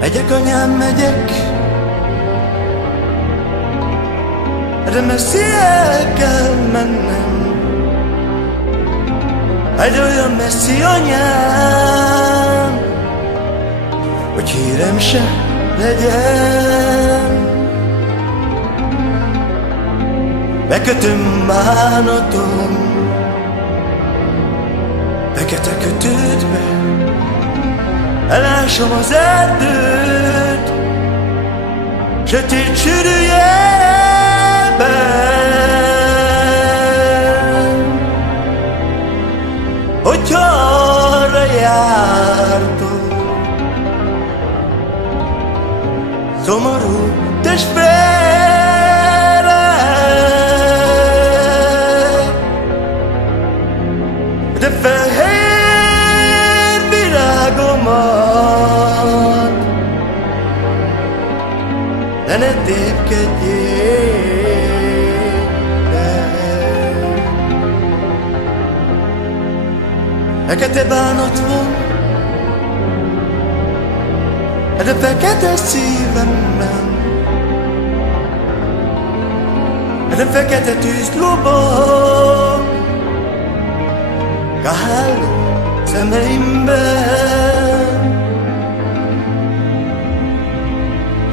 Megyek, anyám, megyek, de messzi el kell mennem. Egy olyan messzi, anyám, hogy hírem se legyen. Bekötöm bánatom fekete kötődbe, elásom az erdőt sötét sűrűjében. Hogyha arra jártok, szomorú testvérek, de fehér virágomat de ne tépkedjétek. Fekete bánat van, de fekete szívemben, de fekete tűz lobog kálló szemeimben.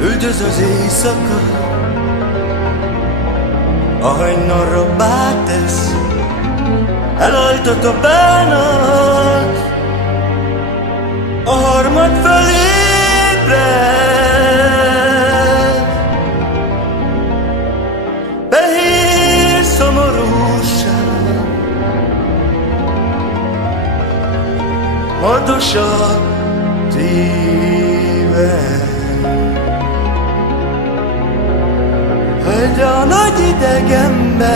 Üldöz az éjszaka, a hajnal rabbá tesz, elajtott a bánat, a harmad fölébred. Fehér szomorúság, mardos a szívem. Egy a nagy idegenben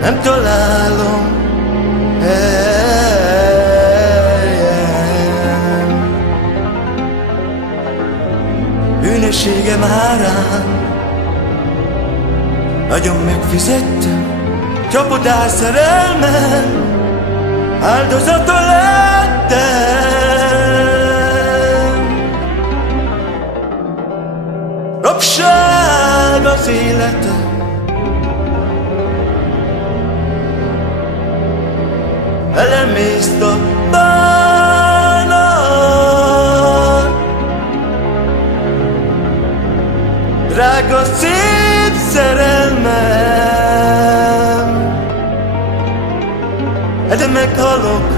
nem találom helyem. Bűnösségem árán nagyon megfizettem, csapodás szerelmen áldozata lettem. Rabság az életem, elemészt a bánat. Drága szép szerelmem, de meghalok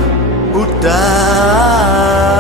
utána.